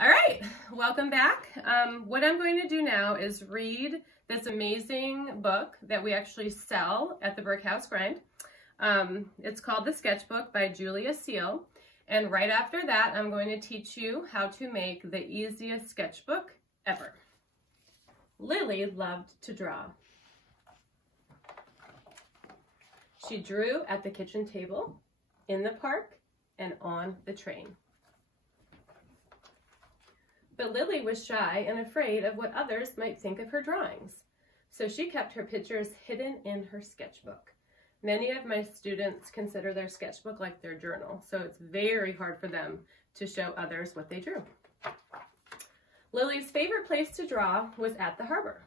All right, welcome back. What I'm going to do now is read this amazing book that we actually sell at the Brickhouse Grind. It's called The Sketchbook by Julia Seal. And right after that, I'm going to teach you how to make the easiest sketchbook ever. Lily loved to draw. She drew at the kitchen table, in the park, and on the train. But Lily was shy and afraid of what others might think of her drawings, so she kept her pictures hidden in her sketchbook. Many of my students consider their sketchbook like their journal, so it's very hard for them to show others what they drew. Lily's favorite place to draw was at the harbor.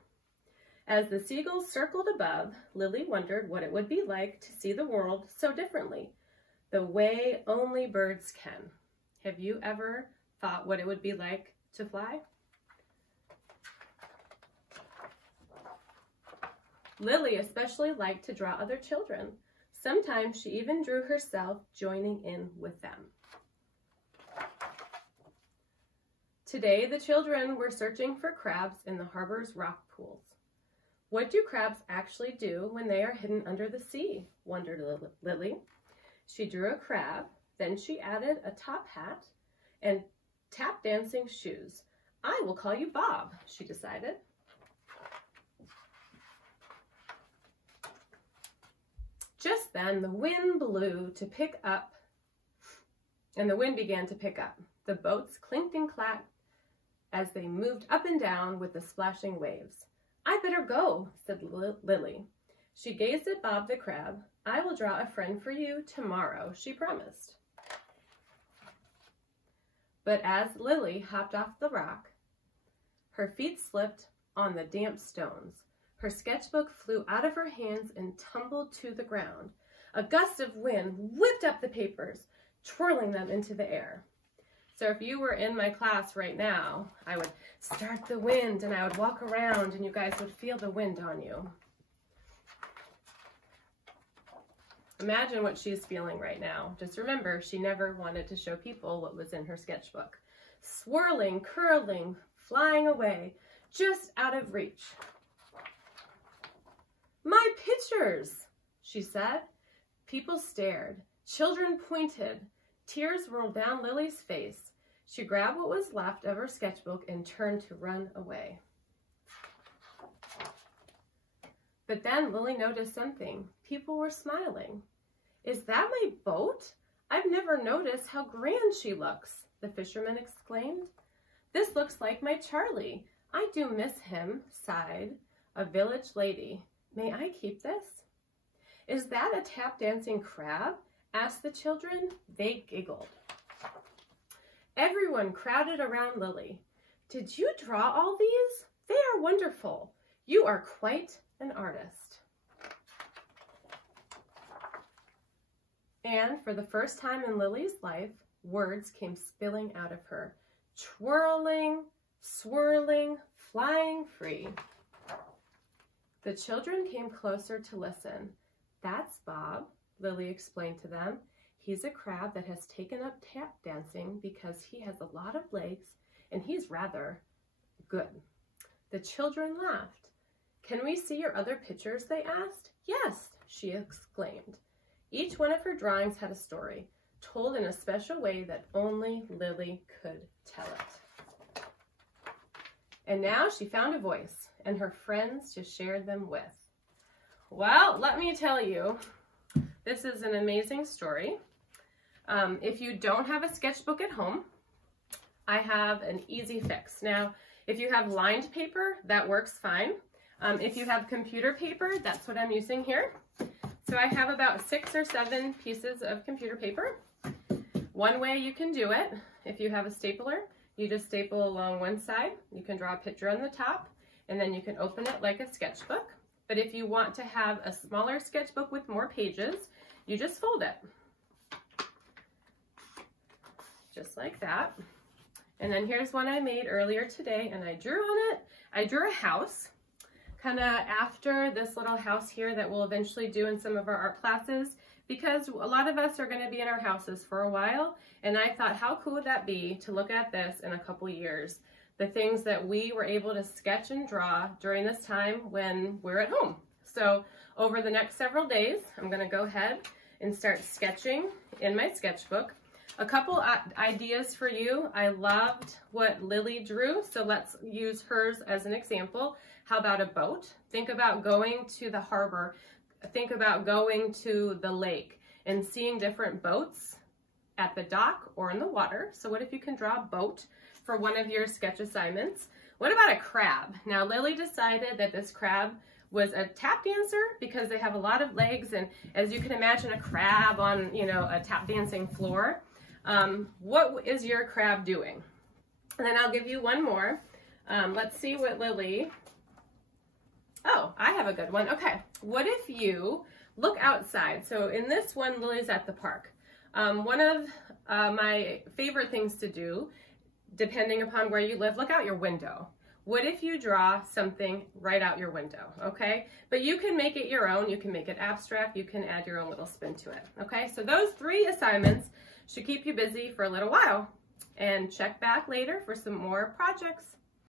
As the seagulls circled above, Lily wondered what it would be like to see the world so differently, the way only birds can. Have you ever thought what it would be like to fly? Lily especially liked to draw other children. Sometimes she even drew herself joining in with them. Today, the children were searching for crabs in the harbor's rock pools. What do crabs actually do when they are hidden under the sea? Wondered Lily. She drew a crab, then she added a top hat and tap dancing shoes. I will call you Bob, she decided. Just then the wind blew to pick up, and the wind began to pick up. The boats clinked and clacked as they moved up and down with the splashing waves. I better go, said Lily. She gazed at Bob the crab. I will draw a friend for you tomorrow, she promised. But as Lily hopped off the rock, her feet slipped on the damp stones. Her sketchbook flew out of her hands and tumbled to the ground. A gust of wind whipped up the papers, twirling them into the air. So if you were in my class right now, I would start the wind and I would walk around and you guys would feel the wind on you. Imagine what she's feeling right now. Just remember, she never wanted to show people what was in her sketchbook. Swirling, curling, flying away, just out of reach. My pictures, she said. People stared. Children pointed. Tears rolled down Lily's face. She grabbed what was left of her sketchbook and turned to run away. But then Lily noticed something. People were smiling. Is that my boat? I've never noticed how grand she looks, the fisherman exclaimed. This looks like my Charlie. I do miss him, sighed a village lady. May I keep this? Is that a tap-dancing crab? Asked the children. They giggled. Everyone crowded around Lily. Did you draw all these? They are wonderful. You are quite an artist. And for the first time in Lily's life, words came spilling out of her. Twirling, swirling, flying free. The children came closer to listen. That's Bob, Lily explained to them. He's a crab that has taken up tap dancing because he has a lot of legs and he's rather good. The children laughed. Can we see your other pictures, they asked. Yes, she exclaimed. Each one of her drawings had a story, told in a special way that only Lily could tell it. And now she found a voice and her friends to share them with. Well, let me tell you, this is an amazing story. If you don't have a sketchbook at home, I have an easy fix. Now, if you have lined paper, that works fine. If you have computer paper, that's what I'm using here. So I have about 6 or 7 pieces of computer paper. One way you can do it, if you have a stapler, you just staple along one side. You can draw a picture on the top, and then you can open it like a sketchbook. But if you want to have a smaller sketchbook with more pages, you just fold it. Just like that. And then here's one I made earlier today, and I drew on it. I drew a house, kind of after this little house here that we'll eventually do in some of our art classes, because a lot of us are going to be in our houses for a while, and I thought, how cool would that be to look at this in a couple years, the things that we were able to sketch and draw during this time when we're at home. So over the next several days, I'm going to go ahead and start sketching in my sketchbook. A couple ideas for you. I loved what Lily drew, so let's use hers as an example. How about a boat? Think about going to the harbor. Think about going to the lake and seeing different boats at the dock or in the water. So what if you can draw a boat for one of your sketch assignments? What about a crab? Now Lily decided that this crab was a tap dancer because they have a lot of legs, and as you can imagine, a crab on, you know, a tap dancing floor. What is your crab doing? And then I'll give you one more. Let's see what Lily, oh, I have a good one. Okay, what if you look outside? So in this one, Lily's at the park. One of my favorite things to do, depending upon where you live, look out your window. What if you draw something right out your window, okay? But you can make it your own. You can make it abstract. You can add your own little spin to it, okay? So those 3 assignments should keep you busy for a little while. And check back later for some more projects.